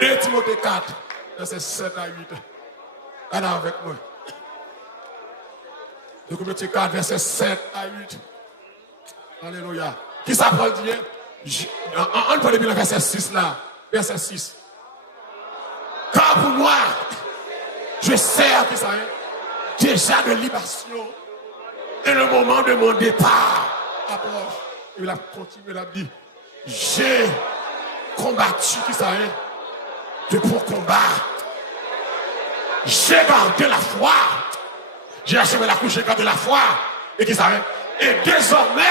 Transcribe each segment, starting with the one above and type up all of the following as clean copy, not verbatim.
2 Timothée 4, verset 7 à 8. Allez avec moi. 2 Timothée 4, verset 7 à 8. Alléluia. Qui ça Paul dit? On peut lire le verset 6 là. Verset 6. Car pour moi, je sers qui ça est, déjà de libation. Et le moment de mon départ approche. Il a continué, il a dit, j'ai combattu qui ça est, de pour combattre. J'ai gardé la foi. J'ai achevé la couche, j'ai gardé la foi. Et qui ça est, et désormais,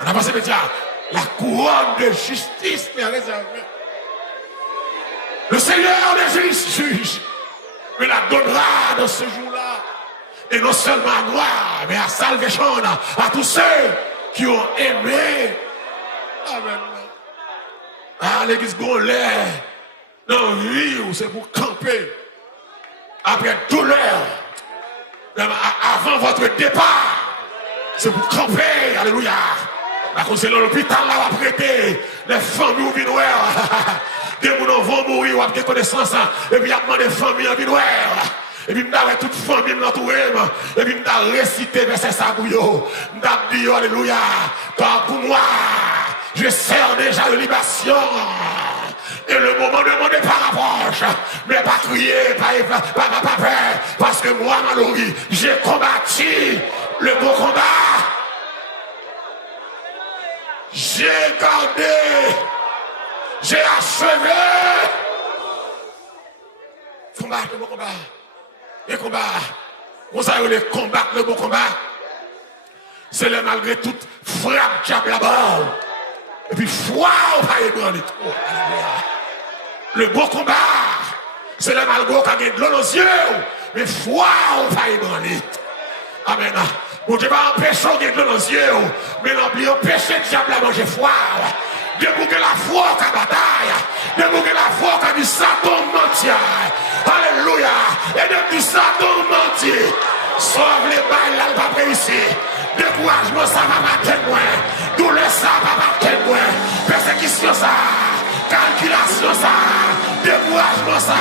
on a passé média, la couronne de justice m'est réservée. Le Seigneur des juges me la donnera dans ce jour-là. Et non seulement à gloire, mais à salvation à tous ceux qui ont aimé. Amen. À l'église Gonlay, non, oui, c'est pour camper. Après douleur, avant votre départ, c'est pour camper. Alléluia. Parce que c'est dans l'hôpital là, on va prêter. Les familles viennent voir. Des gens vont mourir, on a des connaissances. Et puis il y a des familles qui viennent voir. Et puis, je toute famille m'entourer. Et puis, je récité verset ça pour eux. Je dit, alléluia. Car pour moi, je sers déjà de libation. Et le moment de mon départ approche. Mais pas crier, pas peur. Parce que moi, Mallory, j'ai combattu le beau combat. J'ai gardé. J'ai achevé. Combattre le beau combat. Les combats, vous savez, les combats, le bon combat, c'est le malgré toute frappe diable là-bas. Et puis, foi, on va ébranler. Le bon combat, c'est le malgré qui a de l'eau aux yeux, mais foi, on va ébranler. Amen. Bon Dieu va empêcher de l'eau aux yeux, mais l'empêcher le diable à manger foi. Débouquer la foi qui a bataille. Débouquer la foi qui a du Satan mentir. Alléluia. Et depuis Satan mentir. Sauve les balles là, pas ici. Découragement, ça va pas témoin. Douleur, ça va pas témoin. Persécution, ça. Calculation, ça. Découragement, ça.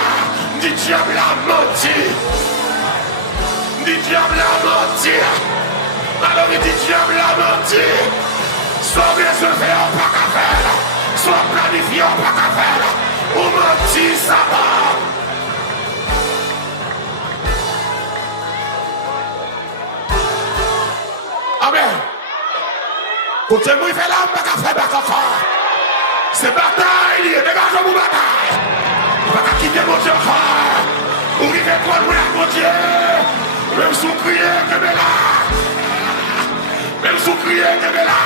Dit diable a menti. Dit diable a menti. Alors il dit diable a menti. Soit réservé, on pas qu'à faire. Soit planifié, on pas qu'à faire. Ou mentir, ça va. Amen. Pour te mouiller là, on pas qu'à faire encore. C'est bataille, dégage pour bataille. On pas qu'à quitter mon Dieu encore. Ou qui fait quoi pour la mon Dieu. Même sous crier que me là. Même sous crier que me là.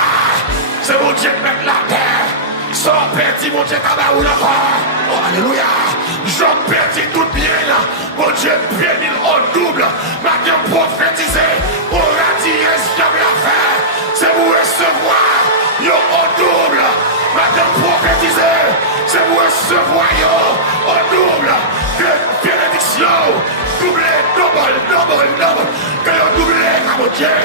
C'est mon Dieu qui met la terre. Sans perdre mon Dieu qui va encore. Oh, alléluia. J'en perdis tout bien là. Mon Dieu béni en double. Maintenant prophétisé. Pour radier ce que la faire. C'est pour recevoir. Yo en double. Maintenant prophétisé. C'est pour recevoir yo en double. Que bénédiction. Double, double. Que yo double à mon Dieu.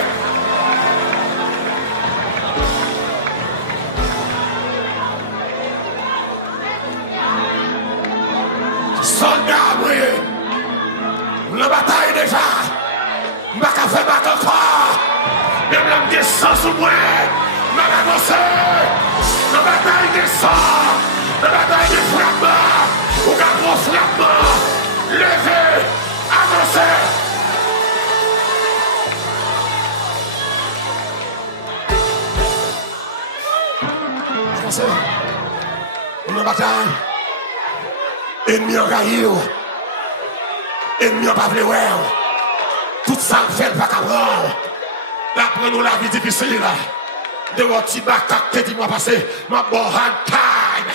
Soldat, oui. La bataille déjà. Je ne vais pas faire battre encore. Même la descend sous moi. Je vais avancer. La bataille descend. La bataille des frappements. Ou qu'un gros frappement. Levez. Avancez. Avancez. La bataille. Ennemi envahi, ennemi en pas voulu, tout ça fait pas qu'à voir. Là, prenons la vie difficile. De votre petit bac, dis-moi passé, ma bonne hard time.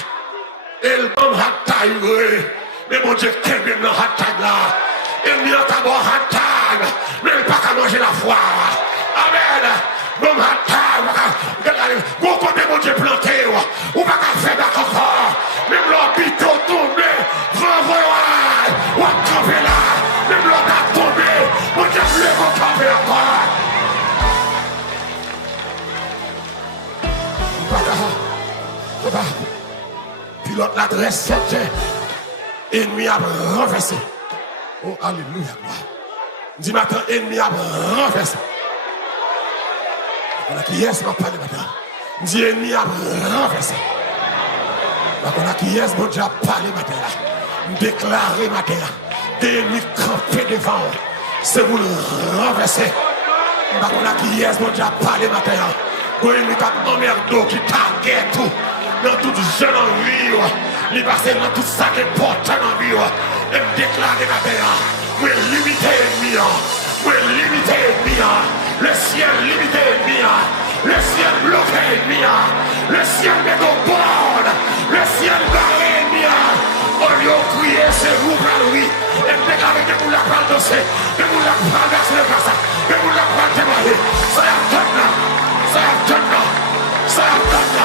Et le bon hard time, oui. Mais mon Dieu, quel bien dans hard time là. Ennemi en pas bon hard time. Mais il pas qu'à manger la foi. Amen. Bon hard time. Regardez, bon côté mon Dieu planté, ou pas qu'à faire d'accord. Même l'hôpital tombé. Ou à camper là, même l'autre a tombé, mon Dieu voulait qu'on campe encore. Pilote l'adresse certaine, ennemi a renversé. Oh, alléluia, gloire. Dis matin, ennemi a renversé. On a qui est, m'a parlé maintenant. Dis ennemi a renversé. On a qui est, mon Dieu a parlé maintenant. Déclaré maintenant. Des ennemis campés devant. C'est vous le renverser. On a qui est, mon Dieu a parlé maintenant. Vous ennemi qui a emmerdé, qui tagué tout. Dans toute jeune envie. Il passe dans tout ça qui est important en vie. Et me déclarer maintenant. Vous limiter l'ennemi. Vous limiter l'ennemi. Le ciel limité l'ennemi. Le ciel bloqué l'ennemi. Le ciel met au bord. Le ciel barré l'ennemi. On lui a crié, c'est vous, lui. Et me déclarer que vous l'avez pas dansé. Que vous l'avez pas versé le passage. Que vous l'avez pas témoigné. Ça y a donné. Ça y a donné. Ça y a donné.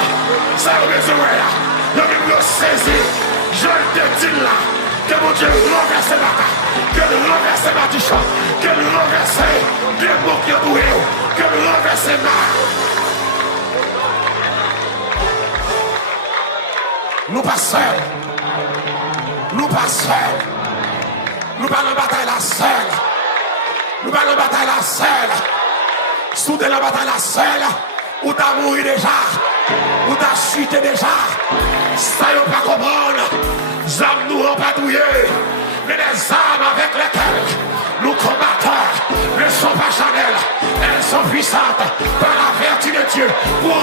Ça y a besoin là. Le Bible saisit. Je te dis là. Que mon Dieu renverse ma carte. Que le renverse ma t-shirt. Que le renverse des mots qui ont doué. Que le renverse ma. Nous pas seuls. Nous pas seuls. Nous pas dans la bataille la seule. Nous pas dans la bataille la seule. Sous de la bataille la seule. Ou t'as mouru déjà. Ou t'as chuté déjà. Ça y'a pas comprendre. Les âmes nous ont pas douillé. Mais les âmes avec lesquelles nous combattons ne sont pas charnelles. Elles sont puissantes par la vertu de Dieu. Pour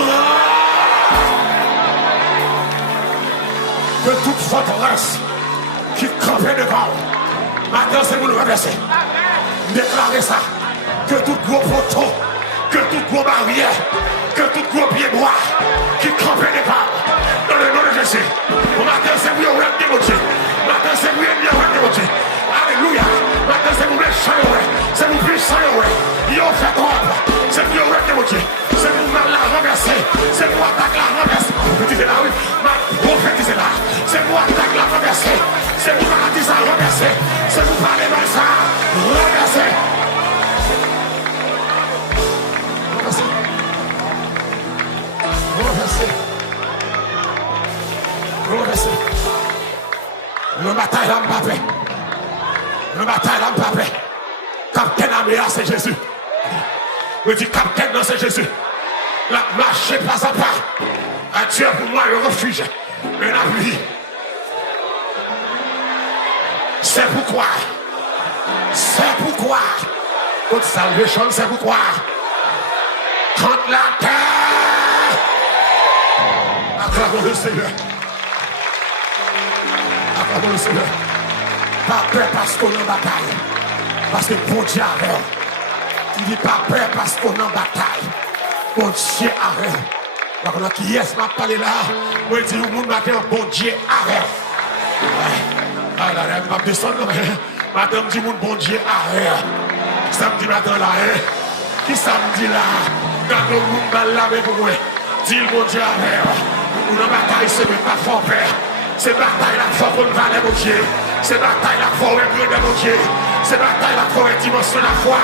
que toute forteresse qui campait devant, maintenant c'est vous le renverser. Déclarez ça. Que tout gros poteau, que tout gros barrière, que tout gros pied bois qui campait devant, dans le nom de Jésus. Maintenant c'est vous le renverser. Maintenant c'est vous le renverser. Alléluia. Maintenant c'est vous le chanter. C'est vous puissant. Il a fait trop. C'est vous le renverser. C'est vous mal la renverser. C'est vous attaquer la renverser. Vous là, oui. Prophétisez là. C'est vous attaquer la renverser. C'est vous maladie ça renverser. C'est vous parler mal ça renverser. Renverser. Renverser. Le bataille à Mbappé. Le bataille à Mbappé. Capitaine Améa, c'est Jésus. Je dis capitaine, non, c'est Jésus. La marche pas à pas. À Dieu pour moi le refuge. Et la vie. C'est pourquoi. C'est pourquoi. Toute salvation, c'est pourquoi. Contre la terre. Acclamons le Seigneur. Acclamons le Seigneur. Pas peur parce qu'on est en bataille. Parce que bon Dieu arrête. Il dit pas peur parce qu'on est en bataille. Bon Dieu arrête. Donc qui est m'a parlé là. Moi je dis au monde matin bon Dieu arrête. Ah là là, je vais descendre. Madame dit mon bon Dieu arrête. Samedi matin là, qui samedi là? Quand le monde va laver pour moi. Dis le bon Dieu arrête. Ou dans la bataille, c'est pas fort père. C'est bataille là, faut qu'on va mon Dieu. C'est bataille là, faut qu'on de mon Dieu. C'est bataille là, faut qu'on dimension la foi.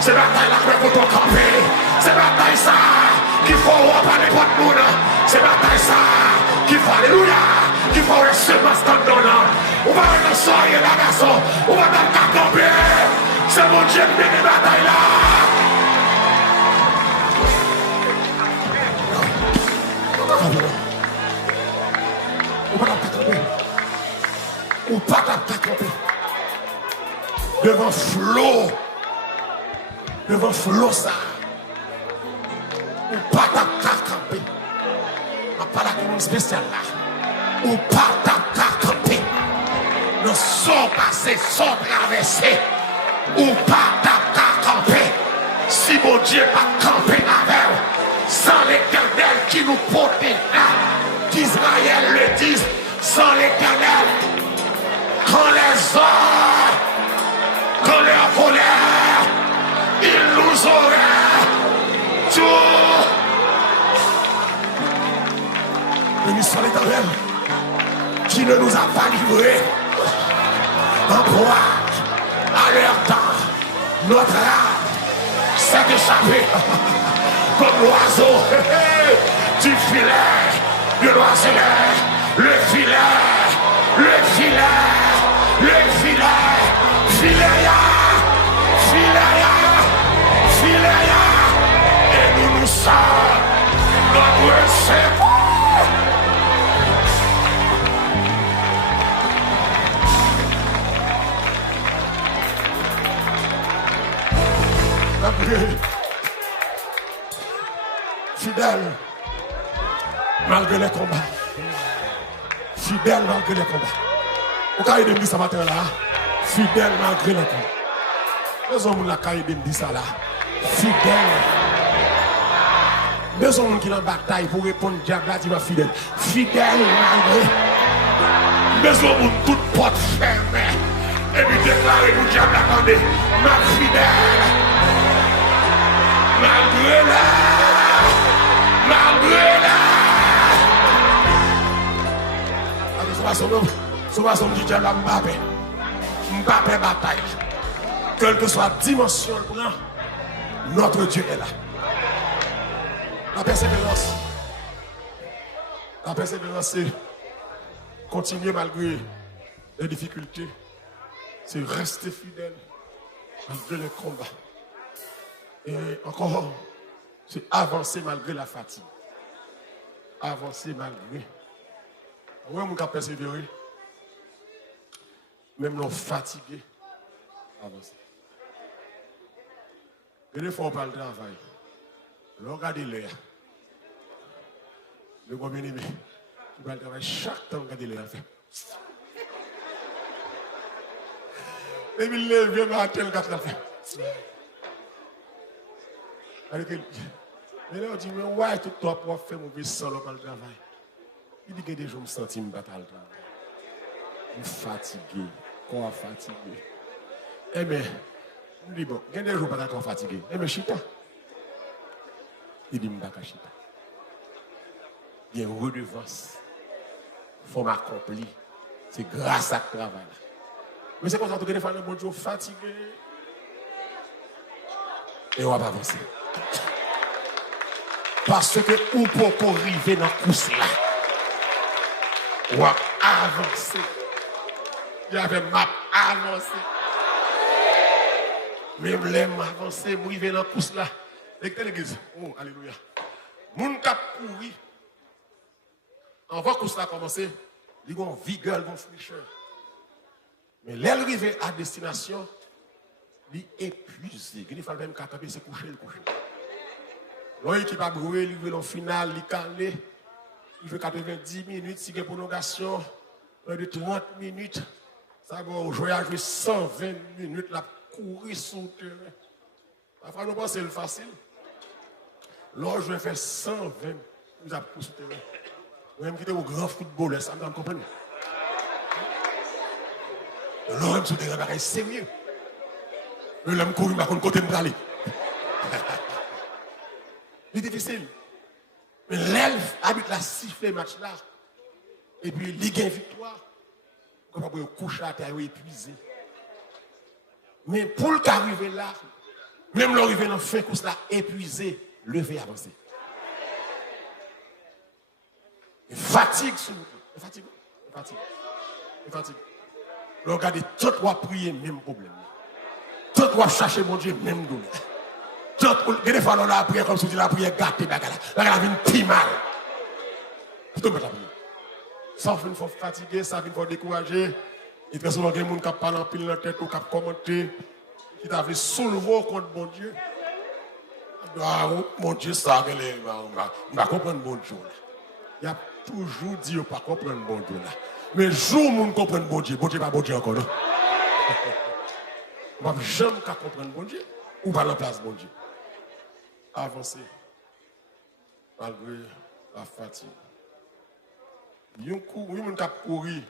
C'est bataille là, faut qu'on camper. C'est bataille ça, qu'il faut reparler pour le monde. C'est bataille ça, qu'il faut alléluia. Qu'il faut seulement stand donnant. On va dans le soir et la garçon. On va dans le camper. C'est mon Dieu qui mène les batailles là. Ou pas t'attraper. Ou pas t'attraper. Devant flot. Devant flot ça. Ou pas t'attraper. On parle à une spécial là. Ou pas t'attraper. Nous sommes passés, sommes traversés. Ou pas t'attraper. Si mon Dieu pas campé avec vous, sans l'Éternel qui nous porte là. Qu'Israël le dise, sans l'Éternel, quand les hommes, quand les en colère, ils nous auraient tout. Mais sans l'Éternel, qui ne nous a pas livrés en proie à leur temps, notre âme s'est échappée comme l'oiseau du filet. Le roi céleste le filet, le filet, le filet, filet, filet, et nous sommes notre Seigneur. Fidèle malgré les combats. Fidèle malgré les combats. Vous avez dit ça matin là. Fidèle malgré les combats. Les hommes qui ont dit ça là. Fidèle. Les hommes qui sont en bataille pour répondre à diable, il va fidèle. Fidèle malgré. Les hommes qui toutes portes fermées. Et puis déclarer pour diable, attendez, ma fidèle. Malgré la. Souvent, dit diable à Mbappé. Mbappé bataille. Quelle que soit la dimension, notre Dieu est là. La persévérance, c'est continuer malgré les difficultés. C'est rester fidèle malgré les combats. Et encore, c'est avancer malgré la fatigue. Avancer malgré. Oui, on a persévéré. Même non fatigué. Avancer. Et des fois, on parle de travail. Regardez l'air. Le grand bien-aimé, il va travailler chaque temps, regardez l'air. Et puis, il lève, matin, le gars, il fait. Mais là, on dit, mais ouais, tout toi pour faire mon sang dans le travail. Il dit que des jours, je me sens que je travail. Je suis fatigué, corps fatigué. Eh bien, je dis, bon, il y a des jours, je ne suis pas fatigué. Eh bien, chita. Il dit, je ne suis pas chita. Il y a une redevance. Il faut m'accomplir. C'est grâce à ce travail. Mais c'est comme ça que des fois, bon Dieu fatigué. Et on va avancer. Parce que où pour arriver dans le course là, on va avancer. Il y avait map avancé. Même les avancer, pour arriver dans le course là. L'église, oh, alléluia. Moun kap couru. Avant que course là commencer, ils ont vigueur, ils ont fraîcheur. Mais l'arrivée à destination, il est épuisé. Il faut même camper, c'est coucher, le coucher. L'homme qui va brûler, il veut en finale, il calé. Il veut 90 minutes, si il y a prolongation, de 30 minutes. Ça va jouer à jouer 120 minutes, la courir sur le terrain. Parfois, nous pensons que c'est facile. L'homme je vais faire 120 minutes, nous avons couru sur le terrain. Même qui était au grand football, ça me comprend. L'homme sur le terrain, c'est sérieux. L'homme couru, il va côté de aller. C'est difficile. Mais l'elfe habite la siffler match là. Et puis, il gagne victoire. Comme on peut coucher à terre épuisé. Mais pour l'arriver là, même l'arriver dans le fin course là, épuisé, lever, avancer. Et fatigue sur nous. Fatigue. Regardez, tout le monde prier, même problème. Tout le monde chercher mon Dieu, même douleur. Des fois, on a prié comme si on a prié gâté, la vie plus mal. Tout le monde a prié. Ça fait une fois fatigué, ça fait une fois découragé. Et très souvent, il y a des gens qui parlent en pile dans la tête ou qui commentent, qui t'avaient soulevé contre mon Dieu. Ah, mon Dieu, ça, on va comprendre mon Dieu. Il y a toujours dit qu'on ne va pas comprendre mon Dieu. Mais le jour où on comprend mon Dieu pas bon Dieu encore. On ne va jamais comprendre mon Dieu ou pas la place mon Dieu. Avancer malgré la fatigue. Il y a un qui a couru.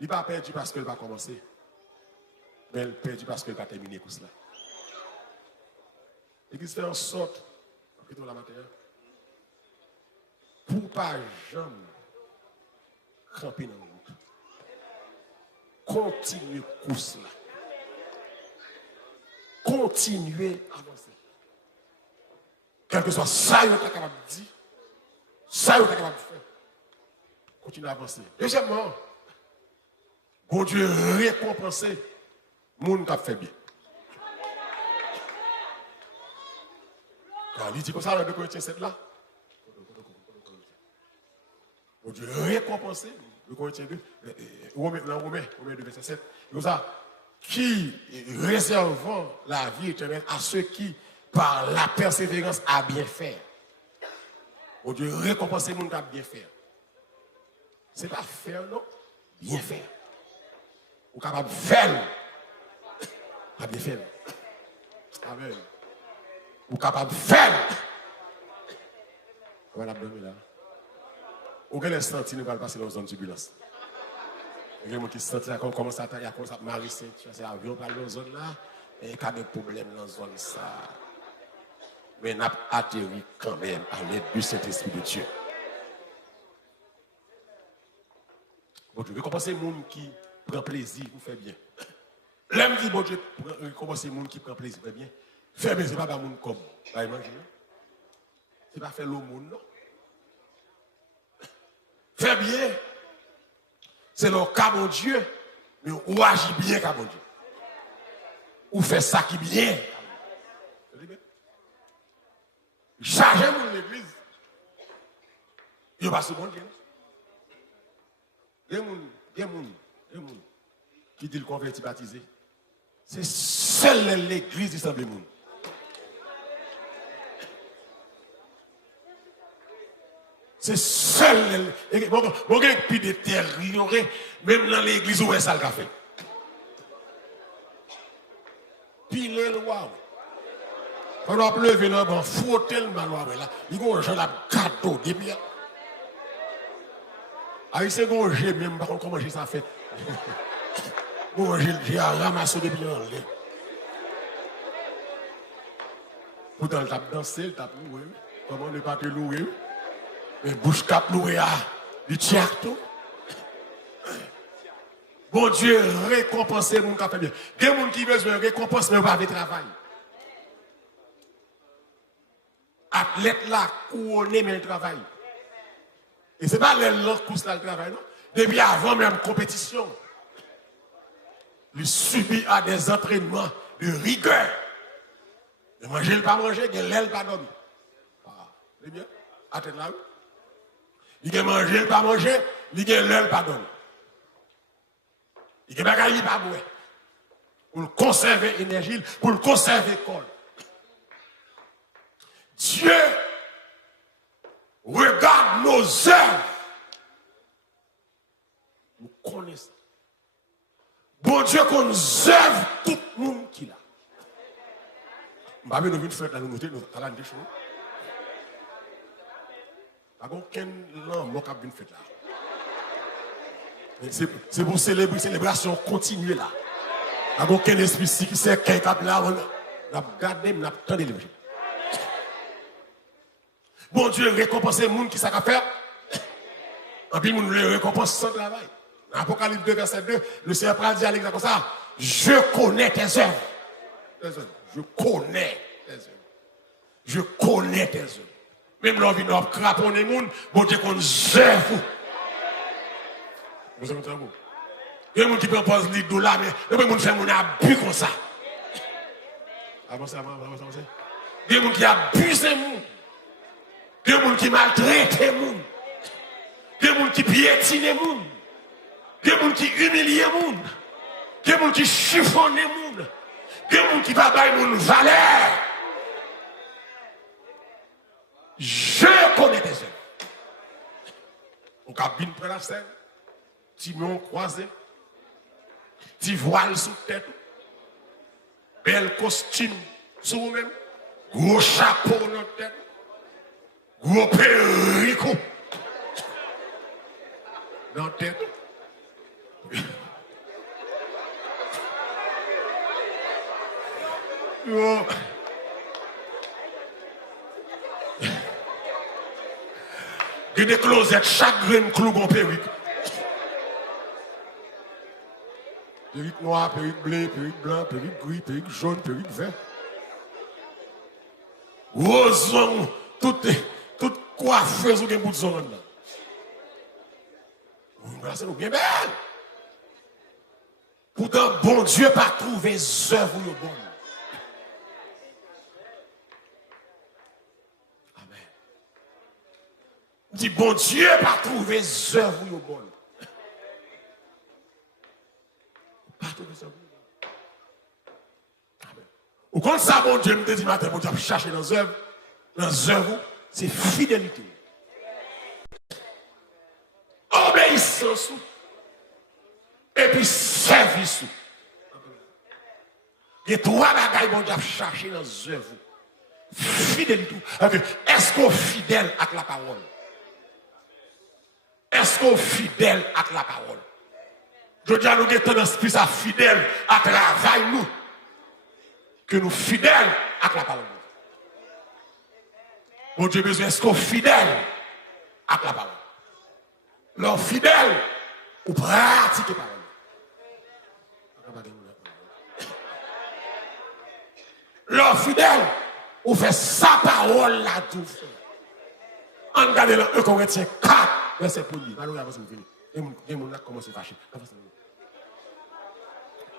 Il n'a pas perdu parce qu'il va commencer. Mais il a perdu parce qu'il va terminer tout cela. L'Église fait en sorte, plutôt la matin, pour ne pas jamais camper dans la route. Continuez course là. Continuez à avancer. Quel que soit ça, vous êtes capable de dire, ça, vous êtes capable de faire. Continue à avancer. Deuxièmement, bon Dieu récompenser les gens qui ont fait bien. Quand il dit comme ça dans 2 Corinthiens 7 là, bon Dieu récompenser, 2 Corinthiens 2, Romains 2, verset 7, comme ça, qui réservant la vie éternelle à ceux qui, par la persévérance, a bien fait. Bon Dieu récompenser les gens qui ont bien fait. Ce n'est pas faire, non, bien faire. Ou capable de faire, pas bien faire. Amen. Ou capable de faire. Voilà, là. Ou quel instant nous allons passer dans une zone de turbulence. Il y a des gens qui se sentent comme comment ça y a comme ça Marie Saint, c'est avion par dans zone là et il y a des problèmes dans zone ça. Mais n'a atterri quand même à l'aide du Saint-Esprit de Dieu. Bon Dieu, récompenser les gens qui prennent plaisir pour faire bien. L'homme dit, bon Dieu, récompenser les gens qui prennent plaisir pour faire bien. Faire bien, ce n'est pas un monde comme. Pas manger. Ce n'est pas faire l'aumône, non. Faire bien, c'est le cas mon Dieu, mais on agit bien comme mon Dieu. Ou fait ça qui bien. Chargez mon l'église. Il va se bon Dieu. Il y a des gens qui disent le converti baptisé. C'est seule l'église qui semble le monde. C'est seul. Bon, il y a plus détérioré, même dans l'église où est ça le café. Puis les lois. Quand on a pleuvé là, on faut tellement loin là. Il y a un gens là, gâteau, des biens. Avec ces gros jets, même, par contre, comment j'ai ça fait? Bon, j'ai ramassé des biens en l'air. Pourtant, le tape danser, le tape loué. Comment ne pas te louer? Mais bouche cap loué à, du tient tout. Bon Dieu, récompenser les gens qui ont fait bien. Il y a des gens qui ont besoin de récompense, mais pas de travail. Athlète là, couronné, mais le travail. Et ce n'est pas l'autre course là, le travail, non? Depuis avant même compétition, il subit à des entraînements de rigueur. De manger, le pas manger, de l'aile, pas dormir. C'est bien? Attends là, oui. Il a mangé, il pas manger, il a l'aile, pas dormir. Il a bagaille, pas boire. Pour conserver l'énergie, pour conserver le corps. Dieu regarde nos œuvres. Nous connaissons. Bon Dieu, qu'on nous œuvre tout le monde qui l'a. Nous avons une fête là, nous noter, nous allons des choses. Pas aucun langue qui a une fête là. C'est pour célébrer, célébration continue là. Pas aucun esprit qui sait qu'il y a là, on a gardé, on a attendu le. Bon Dieu récompense les gens qui savent faire. En plus, nous les récompense sans travail. Dans Apocalypse 2, verset 2, le Seigneur prend dit à l'église comme ça, je connais tes œuvres. Je connais tes œuvres. Je connais tes œuvres. Même l'envie de craponner les gens, bon Dieu qu'on œuvre. Vous savez ça? Il y a des gens qui proposent les $, mais il y a des gens qui font un abus comme ça. Avancez. Il y a des gens qui abusent les gens. Il y a des gens qui maltraitent les gens. Il y a des gens qui piétinent les gens. Il y a des gens qui humilient les gens. Il y a des gens qui chiffonnent les gens. Il y a des gens qui ne va pas une valeur. Je connais des œuvres. On cabine près la scène. Petit mont croisé. Petit voile sous tête. Bel costume sur vous-même. Gros chapeau dans la tête. Gros périco dans la tête. Il y a des closettes, chaque grain clou en perruque. Perruque noire, perruque bleue, perruque blanc, perruque gris, perruque jaune, perruque vert. Rose, toute coiffeuse ou des bouts de zone là. C'est nous bien belle. Pourtant, bon Dieu pas trouvé œuvres bonnes. Amen. Dit bon Dieu pas trouvé œuvres bonnes. Pas trouvé œuvres. Amen. Ou quand ça, bon Dieu me dit matin, bon Dieu chercher dans œuvres. Dans œuvres, c'est fidélité. Obéissance. Et puis service. Il y a trois bagailles qu'on doit chercher dans les œuvres. Fidélité. Est-ce qu'on est fidèle avec la parole? Est-ce qu'on est fidèle avec la parole? Je dis à nous que nous sommes plus fidèles à travail nous que nous fidèles avec la parole. Mon Dieu, est-ce qu'on est fidèle avec la parole? L'homme fidèle ou pratique la parole. L'homme fidèle ou fait sa parole là tout fait. En regardant dans 1 Corinthiens 4, verset 1er. Malheureusement, avant de venir. Et mon a commencé à fâcher.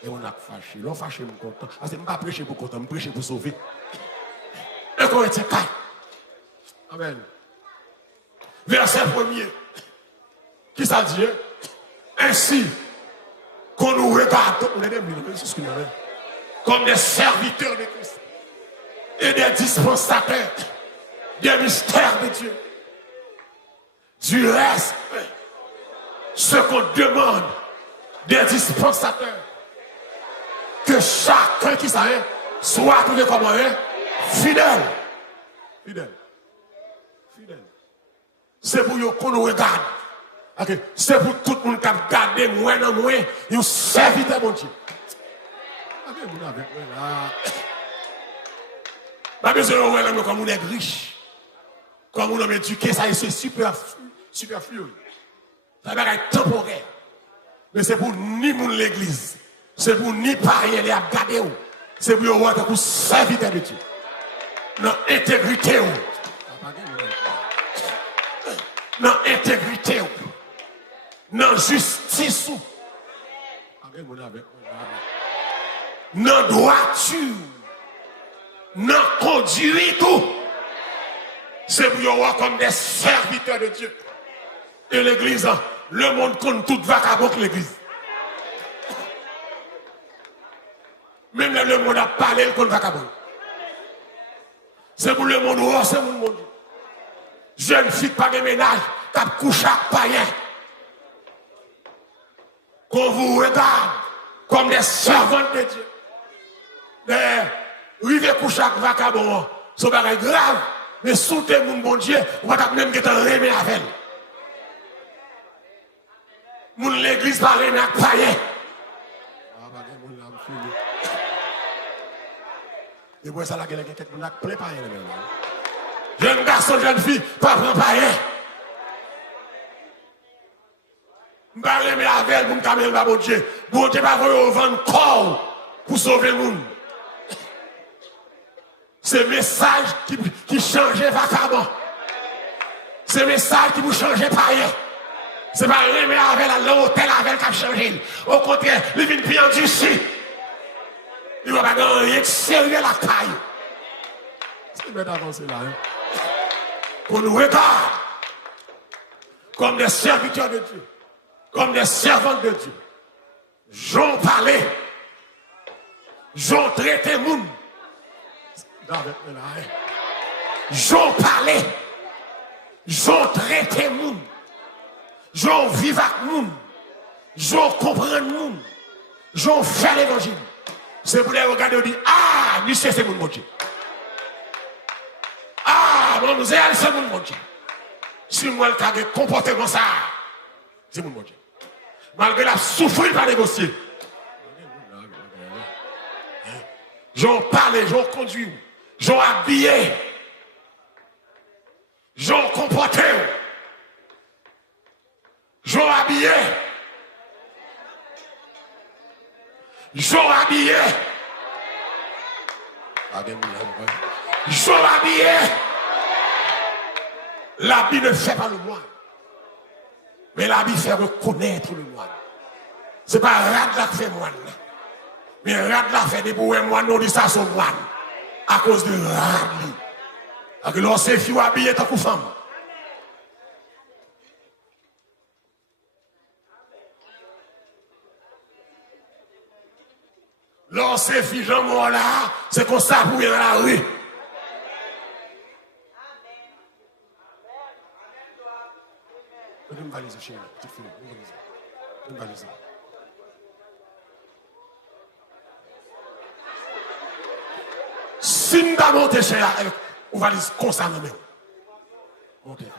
Et on a fâché. L'on fâché, mon content. Parce que je ne pas prêcher pour content, je prêcher pour sauver. 1 Corinthiens 4. Amen. Verset 1er. Qui ça dit? Ainsi qu'on nous regarde, on est des comme des serviteurs de Christ et des dispensateurs des mystères de Dieu. Du reste, ce qu'on demande des dispensateurs, que chacun qui s'arrête soit trouvé comme un fidèle. Fidèle. Fidèle. C'est pour qu'on nous regarde. Okay. C'est pour tout le monde qui a gardé moins en moins, il serviteur mon Dieu. Pas besoin de voir comme on est riche, comme on est éduqué, ça c'est superflu. Ça va être temporaire. Mais c'est pour ni mon l'église, c'est pour ni parier les garder, c'est pour voir pour serviteur de Dieu. Dans l'intégrité, dans l'intégrité. Dans justice, dans droiture, dans conduite, c'est pour voir comme des serviteurs de Dieu. Et l'église, le monde compte tout vagabond que l'église. Même le monde a parlé, le compte vagabond. C'est pour le monde, c'est pour le monde. Jeune fille, pas de ménage, qui a couché à païen. Qu'on vous regarde comme des servantes de Dieu. Mais, rive coucher avec vagabond, c'est pas grave, mais sous tes moun bon Dieu, on va même que t'en remet avec elle. Moun l'église va remet avec païen. Et pour ça, la gueule est quelqu'un qui a plein païen. Jeune garçon, jeune fille, pas prendre païen. Je ne vais pas remettre avec elle pour me camer le bon Dieu. Bon Dieu va vendre corps pour sauver le monde. C'est message qui change vacabond. C'est message qui vous change païen. C'est pas remettre avec elle à l'hôtel avec elle qui a changé. Au contraire, il vient bien endurci. Il ne va pas gagner rien sérieux la caille. C'est bien d'avancer là. Qu'on nous regarde comme des serviteurs de Dieu. Comme des servantes de Dieu. J'en parlais. J'en traitais moun. J'en parlais. J'en traitais moun. J'en vivais avec moun. J'en comprends moun. J'en fais l'évangile. C'est pour les regarder et dire, ah, monsieur, c'est mon Dieu. Ah, mon Dieu, c'est mon Dieu. Si moi, le cas de comportement ça, c'est mon Dieu. Malgré la souffrance, pas négocier. J'en parle, j'en conduis, j'en habillé, j'en comporté, j'en habillé, j'en habillé, j'en habillé. L'habit ne fait pas le moine. Mais la Bible fait reconnaître le moine. Ce n'est pas Rad qui fait moine. Mais Rad la fait des bouets moine, on dit ça son moine. À cause de Rad. Alors que lorsque fille habillé tant que femme. Lorsque fille Jean là, c'est comme ça pour y dans la rue. Une valise, chérie. Une valise. Si nous avons monté chez elle, on va valise comme ça, nous-mêmes. Montez.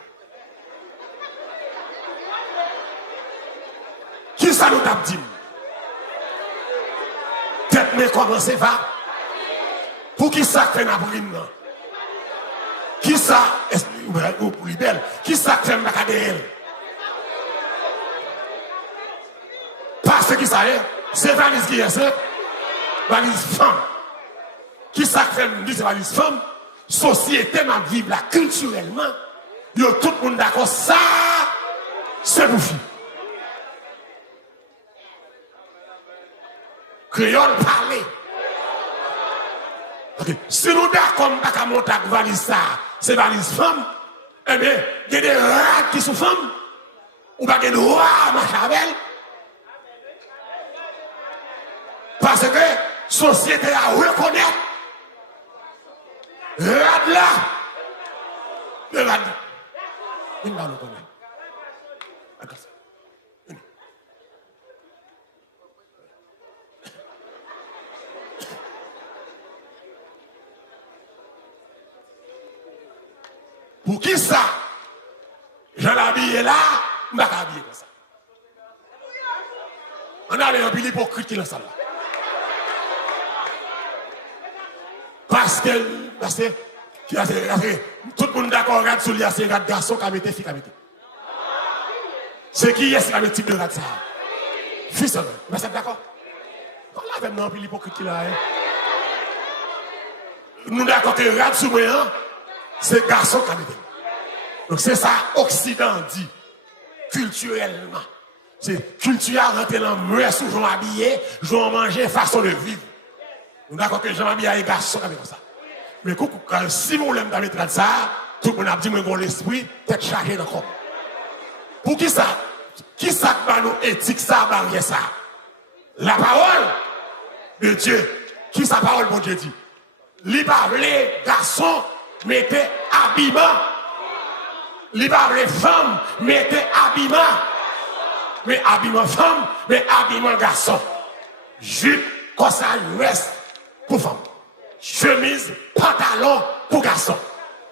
Qui ça nous t'a dit? Tête, mais comment c'est va? Pour qui ça fait la brune? Qui ça? Ou pour libelle? Qui ça fait la cadelle? Parce que ça est, c'est valise qui est ça, valise femme. Qui ça fait me dire c'est valise femme? Société m'a vivre là culturellement. Yo tout le monde d'accord, ça, c'est pour fille. Créole parler. Okay. Si nous d'accord, on va monter avec valise ça, c'est valise femme, eh bien, il y a des rats qui sont femmes, ou pas des rois, ma chabelle. Parce que la société a reconnaître rad là, le rad. Il va nous connaître. Pour qui ça? Je l'habille là, je ne vais pas habiller comme ça. On a un peu l'hypocrite qui est dans ça là. Parce que tout le monde d'accord, regarde sur lui, c'est un garçon qui a mis fille qui a mis. C'est qui est-ce qui a mis type de rat ça? Fils, mais c'est d'accord? On a même un peu l'hypocrite qui est là. Nous d'accord que rat sur moi, c'est garçon qui a mis. Donc c'est ça, Occident dit, culturellement. C'est culture à rentrer dans le mur, souvent habillé, souvent manger, façon de vivre. Nous d'accord que Jean habillé les garçons comme ça. Mais si vous voulez mettre ça, tout le monde a dit que mon l'esprit, tête chargée dans le corps. Pour qui ça? Qui ça va nous éthique ça, barrière ça? La parole de Dieu. Qui sa parole, bon Dieu dit? Les garçons mettez habillement. Les femmes mettez habillement. Mais habillement femme, mais habillement garçon. Jupe, comme ça, reste pour femme. Chemise, pantalon pour garçon.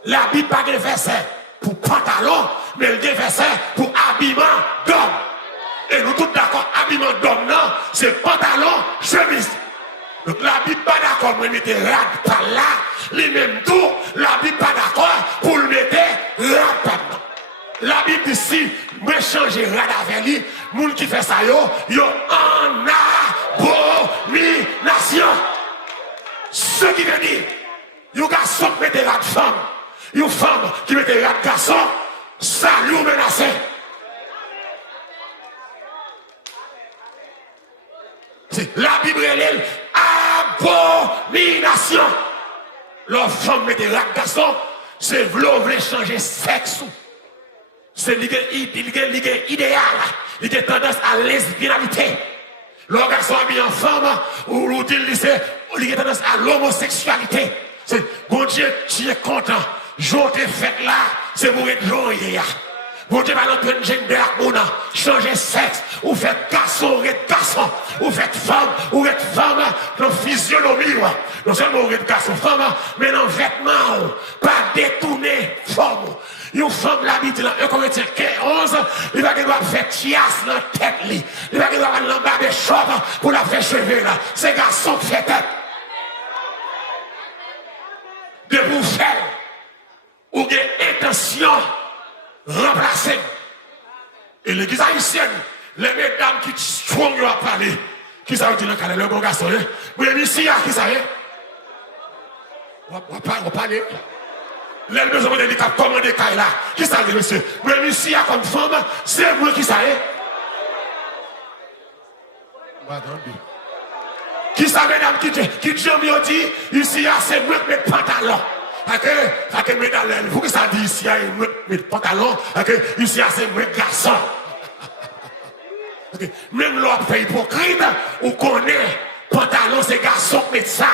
La Bible pas de verset pour pantalon, mais le verset pour habillement d'homme. Et nous tous d'accord, habillement d'homme, non, c'est pantalon, chemise. Donc la Bible pas d'accord pour le mettre rad par là, les mêmes tours, la Bible pas d'accord pour le mettre rad par là. La Bible dit si, moi changer rad avec lui, moun qui fait ça yo en abomination. Ce qui veut dire, yon garçon qui mette rad femme, yon femme qui mette rad garçon, ça lui menacé. La Bible est abomination. La femme mette rad garçon, c'est vouloir changer sexe. C'est l'idéal, il a tendance à lesbianité. Le garçon habillé en femme, ou il a tendance à l'homosexualité. C'est bon Dieu, tu es content. Jour t'es fait là, c'est pour être jour hier. Bon Dieu va l'entendre gender changer sexe, ou faites garçon, ou êtes garçon, ou faites femme, ou êtes femme, dans physionomie, non seulement vous êtes garçon, femme, mais dans vêtements, pas détourner forme. Une femme l'habite là, 1 Corinthiens 11, il va devoir faire tias dans la tête, il va devoir aller dans le bas des cheveux pour la faire cheveux là. C'est garçon qui fait tête. De vous faire, ou des intentions remplacer. Et l'église haïtienne, les mesdames qui sont à parler, qui ça veut dire dans le bon garçon, oui, ici, qui ça veut? On va parler. Les besoins de l'État, commandé Kaila. Qui ça dit, monsieur? Même ici, comme femme, c'est moi qui ça est. Qui ça, mesdames, qui jamais dit, ici, c'est moi qui mets pantalon. Ok, mesdames, vous qui ça dit ici, moi qui mets pantalon. Ok, ici, c'est moi garçon. Ok, même l'autre fait hypocrite, ou connaît, pantalon, c'est garçon qui met ça.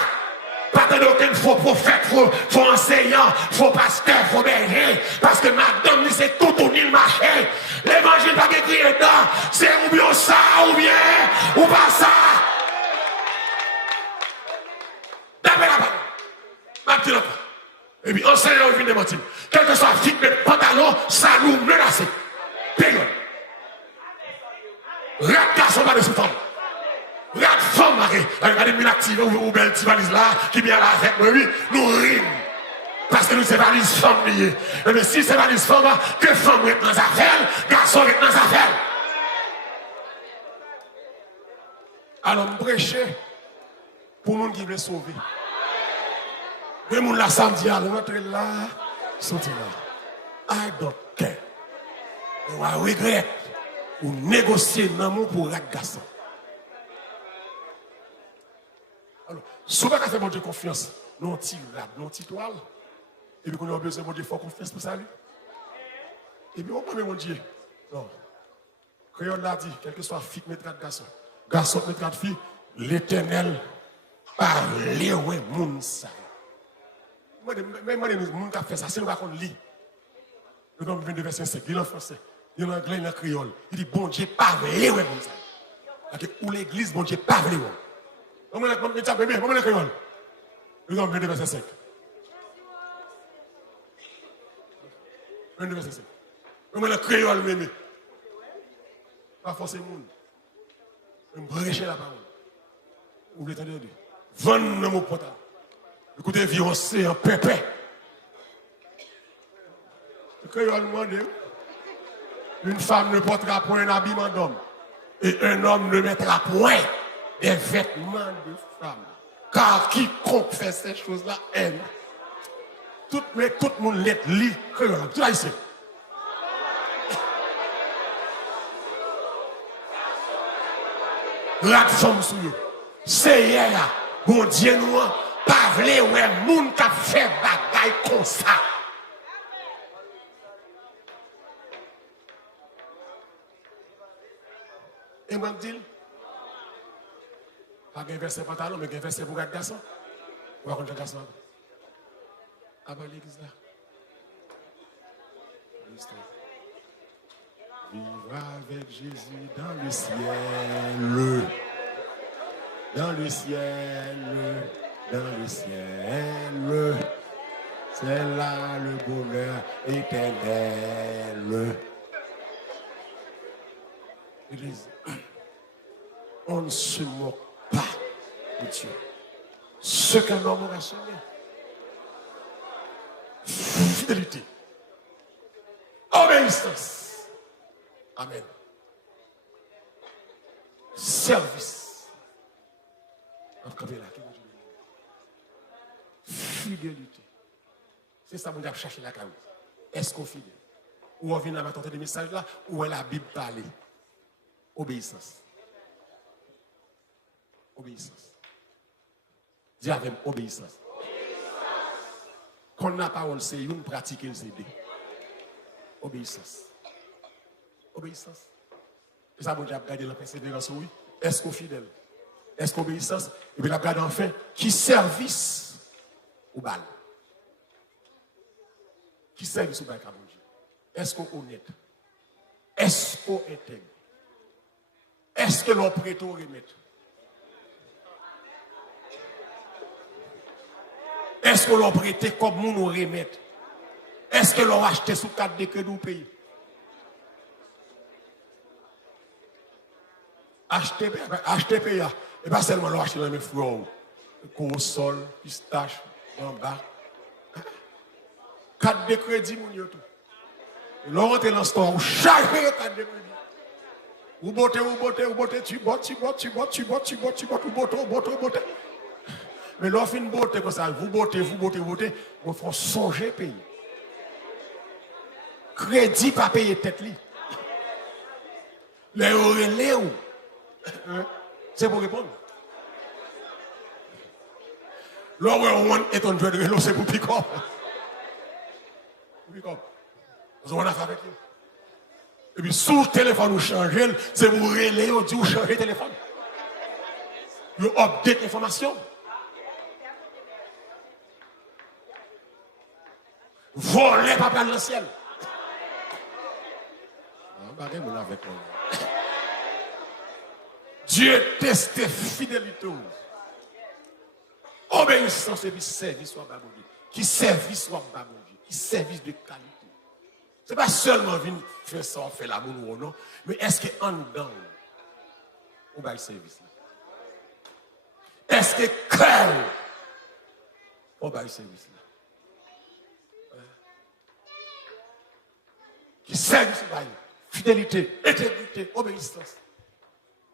Pas de faux prophète, faux enseignant, faux pasteur, faux berger. Parce que madame, c'est tout au nid marché. L'évangile pas écrit dedans. C'est ou bien ça, ou bien, ou pas ça. D'après la parole. Et puis, enseignant, il vient de mentir. Quel que soit fit de pantalon, ça nous menace. Période. Rat garçon, pas de sous femme. Regarde femme, regardez une active ou belle petite valise là, qui vient là avec moi, oui, nous rime. Parce que nous c'est valise femme liée. Mais si c'est valise femme, que femme est dans sa affaire, garçon est dans sa affaire. Alors, nous prêcher pour nous qui veulent sauver. Les gens là samedi, alors rentrer là, sortir là. I don't care. On va regretter ou négocier dans mon pour la garçon. Alors, souvent quand fait mon Dieu confiance, nous tirons là, nous toile. Et puis qu'on a besoin de mon Dieu, il faut confiance pour ça. Et puis on peut mon Dieu. Non. Créole l'a dit, quel que soit fille, mettra de garçon. Garçon, mettra de fille, l'Éternel parle, ouais, moun ça. Moi, les gens qui ont fait ça, c'est nous qui lit. Le nom 22 verset 5, il est en français, il est en anglais, il est en créole. Il dit, bon Dieu, parle, ouais, moun ça. Ou l'église, bon Dieu, parle, ouais. Comment le créole? Le nom 22 verset 5. 22 verset 5. Comment le créole, même? Pas forcément. Je me brécher la parole. Vous voulez entendre dire? Vendre dans mon portable. Écoutez, violence en pépé. Le créole demande, une femme ne portera point un habillement d'homme. Et un homme ne mettra point des vêtements de femme. Car quiconque fait ces choses-là aime. Tout le monde l'est lit créole. Tout là ici. La femme sous nous. C'est hier là. Bon Dieu nous pas vle ouais moun qui fait bagaille comme ça. Et moi je dis pas un verset pantalon mais un verset pour garder garçon. Ou raconter garçon. Avant l'église là. Vivre avec Jésus dans le ciel. Dans le ciel, dans le ciel, c'est là le bonheur éternel. Église, on ne se moque pas de Dieu. Ce qu'un homme aura semé, fidélité, obéissance, amen, service. Fidélité. C'est ça que je cherche la caille. Est-ce qu'on est fidèle? Ou on vient à tenter des messages là, ou est la Bible parler? Obéissance. Obéissance. Dis avec obéissance. Quand la parole, c'est une pratique, c'est deux. Obéissance. Obéissance. Et ça, bon Dieu a gardé la persévérance, oui. Est-ce qu'on est fidèle? Est-ce qu'obéissance? Et puis la garde enfin, qui service au bal? Qui service au bal, mon Dieu? Est-ce qu'on est honnête? Est-ce qu'on est intègre? Est-ce que l'on prête au remettre? Est-ce que l'on prête comme nous nous remettre? Est-ce que l'on achète sous 4 décrets du pays? Acheter pays. Et pas seulement l'on achète dans mes fruits, console, pistache, en bas. 4 de crédit, mon Dieu, tout. L'on rentre dans le store, vous chargez 4 de crédit. Vous bottez, tu bottes. Mais l'on fait une botte comme ça, vous bottez, vous faut songer pays. crédit pas payer tête li. Les relais ou c'est pour répondre. L'homme est en train de relais, c'est pour pick-up. Pick-up. Parce qu'on a fait avec lui. Et puis, sous le téléphone, vous changez, c'est pour relais, on dit, vous changez le téléphone. Vous update l'information. Voler, pas prendre le ciel. Dieu teste fidélité. Obéissance et puis service soit bas. Qui service soit bas. Qui service de qualité. Ce n'est pas seulement venir faire ça, faire l'amour ou non, mais est-ce qu'en dedans, on va y service? Est-ce que cœur, on va y service? Qui service, fidélité, intégrité, obéissance.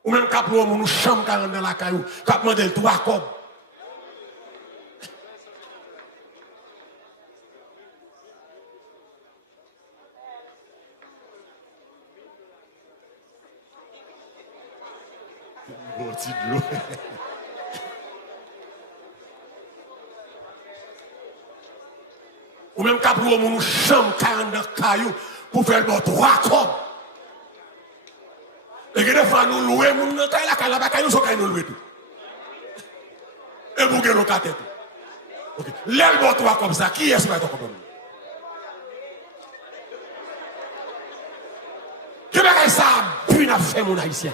Ou même quand on nous chambre dans la caillou, quand on demande 3 cobs. Ou même quand on nous chambre dans la caillou pour faire 3 cobs. Et que des fois nous louons, nous ne sommes pas nous louer tout. Et vous avez le cas tête. L'aile bon toi comme ça, qui est-ce que tu as comme que bagaille ça bu n'a fait mon haïtien.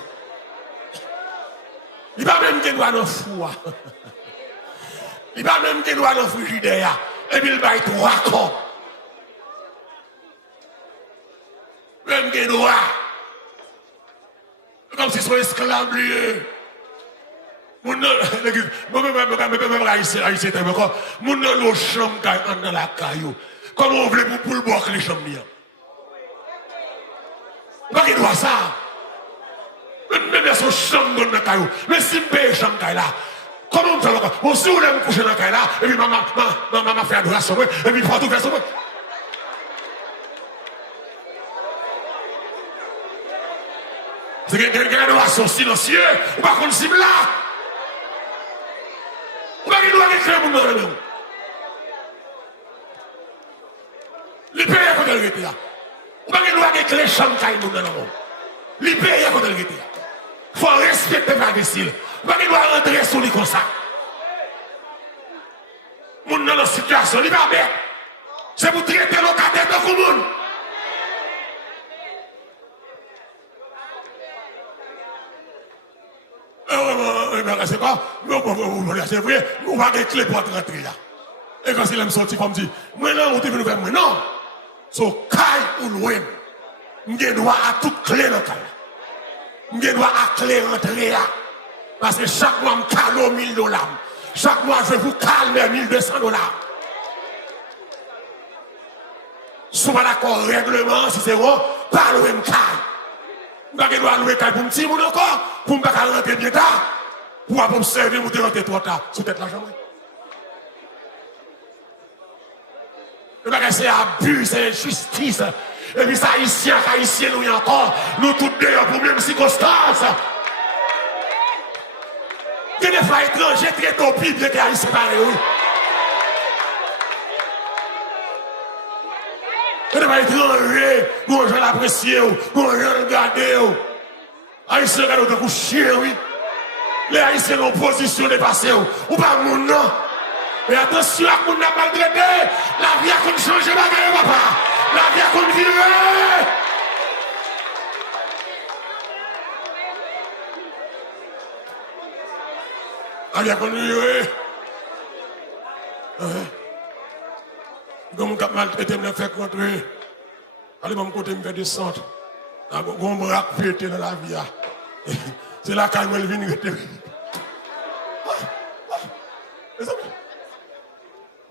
Il va même qu'il doit dans four. Il va même qu'il doit dans frigidaire et puis il va 3 corps. Même qu'il doit comme si ce soit esclave lié. Mon nom chambre dans la caillou. Comment on veut pour le boire les chambres bien? Pas qu'il doit ça. Même son chambre dans la caillou. Mais si je paye chambre là, comment on fait encore? On se roule me coucher dans la caillou là, et puis maman fait adoration, et puis pour tout faire ça. C'est quelqu'un doit son silencieux, ou pas qu'on cible là. Ou pas qu'il doit écrire mon nom là. Les pays à côté de l'été là. Ou pas qu'il doit écrire chambre caille mon nom là. Les pays à côté de l'été là. Faut respecter la décision. Ou pas qu'il doit rentrer sur lui comme ça. Mon nom dans la situation, il va bien. C'est pour traiter le locataire de tout le monde. C'est pas, c'est vrai, on va avoir clé pour rentrer là. Et quand il aime sortir, il me dit, moi non, on te veut faire, moi non. So, caille ou loin, je dois à toute clé dans le cas. Je dois à clé rentrer là. Parce que chaque mois, je cale $1000. Chaque mois, je vous calme $1200. Si vous n'êtes pas d'accord règlement, si c'est bon, parlez de caille. Je dois louer caille pour me dire encore, pour ne pas rentrer bien tard. Pour observer, vous devez rentrer trop tard. Sous tête la jambe. Le bagage c'est abus, c'est injustice. Et puis ça, haïtien, nous y encore. Nous tous deux en problème de circonstance. Que des fois étrangers traitent au pire, bien que haïtien pareil, oui. Que des fois étrangers, nous allons l'apprécier, nous allons regarder. Haïtien, nous allons coucher, oui. Les haïtiens ont position dépassée, ou pas mon nom. Mais attention à qu'on n'a pas maltraité. La vie a qu'on change, bagaille, papa. La vie a qu'on vire. La vie a qu'on vire. Comme on a maltraité, on a fait contrer. Allez, mon côté, me fait descendre. On bras pété dans la vie. C'est là qu'elle va venir.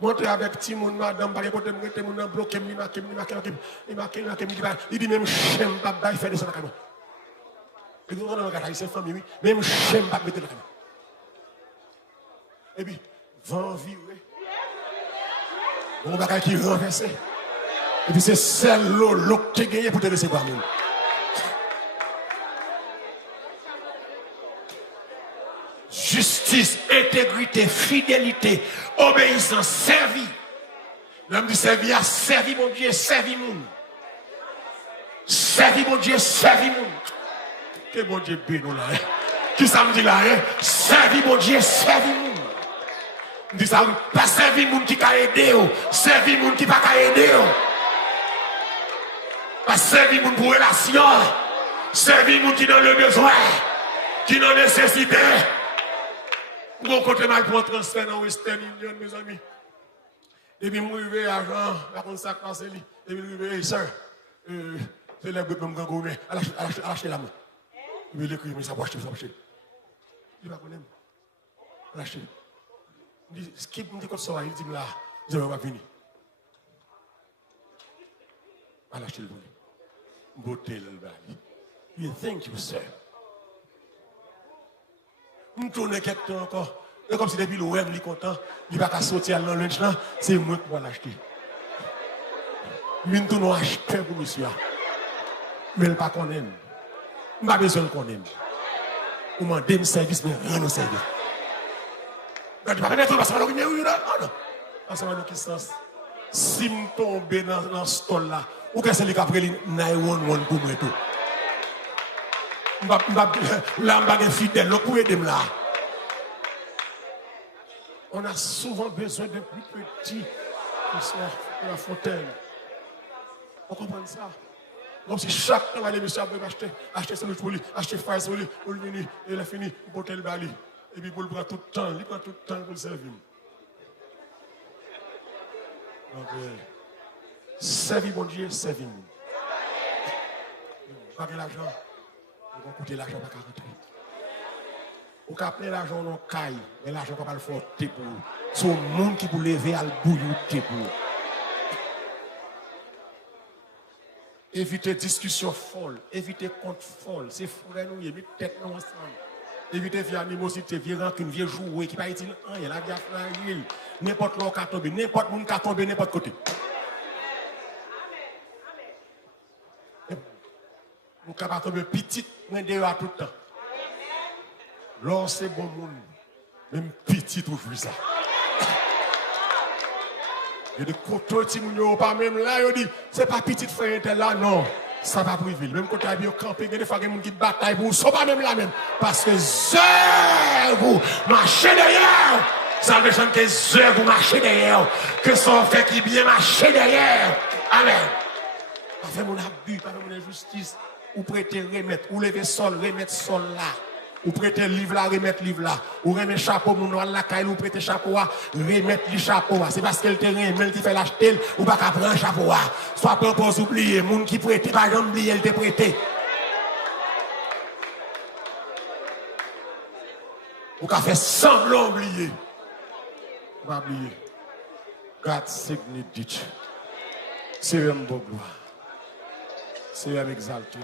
Monter avec Timon, madame, par exemple, je me bloqué, il dit même j'aime pas, il fait de ça. Il dit, c'est famille, oui, même j'aime pas mettre la caméra. Et puis, vent virer. Bon, bagage qui renversé. Et puis c'est celle-là que tu as gagné pour te recevoir. Justice, intégrité, fidélité, obéissance, servi. L'homme dit servi à servi mon Dieu, servi mon. Servi mon Dieu, servi mon. Que bon Dieu béni là. Qui ça me dit là, hein? Servi mon Dieu, servi mon. Dit ça, pas servi mon qui a aidé, servi mon qui pas aidé. Pas servi mon pour relation, servi mon qui dans le besoin, qui dans nécessité. Bon côté mal pour transfert dans Western Union, mes amis. Et puis, moi, je vais à Jean, la contre ça passe, et puis, je vais, sœur, c'est le groupe de Gomé, acheter la main. Il veut l'écrire, mais ça va acheter, ça va acheter. Il va connaître. Acheter. Il dit, skip, me dit, quand ça va, il dit, là, je vais pas venir. À l'acheter le bonnet. Beauté le bail. You thank you, sir. Je tourne quelque temps encore. Et comme si depuis le web, il est content, il va pas sortir dans le lunch là, c'est moi qui vais l'acheter. Je tourne acheter pour monsieur. Mais il ne pas qu'on aime. Je n'ai pas besoin qu'on aime. Ou m'en donne service, mais rien au service. Je ne vais pas mettre parce que je vais oui, non. Parce que je vais sens. Si je tombe dans ce stall là, ou que c'est le cas pour 911 pour moi tout. Là, je vais être fidèle, vous pouvez aider là. On a souvent besoin d'un plus petit que ça, la fontaine. On comprend ça. Comme si chaque temps, les messieurs veulent acheter sandwich pour lui, acheter fries pour lui, pour lui venir, et il a fini, pour porter le bali. Et puis pour le prendre tout le temps, il prend tout le temps pour le servir. Donc, servir mon Dieu, servir nous. Pas de l'argent, on va coûter l'argent par 40 ans. On peut appeler l'argent dans le caille, mais l'argent ne peut pas le faire pour vous. C'est le monde qui peut lever à le bouillir pour vous. Évitez discussion folle, évitez compte folle. C'est frère nous, mettez tête nous ensemble. Évitez vieille animosité, vieille rancune, vieille jouer qui pas utile. Il y a la vie à faire. N'importe où qui tombe, n'importe où qui tombe, n'importe côté. Nous sommes tomber petit, mais dehors tout le temps. Là, c'est bon monde. Même petit, toujours ça. Il y a des côtés qui ne pas même là, ils disent, c'est pas petit frère là, non. Ça va priver. Même quand il y a campé, il y a des fois qui bataillent pour vous, ça va même là même. Parce que vous marchez derrière. Ça veut dire que vous marchez derrière. Que son fait qui bien marcher derrière. Amen. Pas fait mon abus, pas fait mon injustice. Ou prêter remettre, ou lever sol, remettre sol là. Ou prêter livre là, remettre livre là. Ou remettre chapeau, mon noir là, ou prêter chapeau là, remettre le chapeau là. C'est parce que le terrain, même qui fait l'acheter, ou pas qu'à prendre chapeau là. Soit pas pour oublier, moun qui prête, pas jamais oublier, elle te prêté. Ou qu'à faire semblant oublier. Pas oublier. God signed it. C'est un beau gloire. C'est un exalté.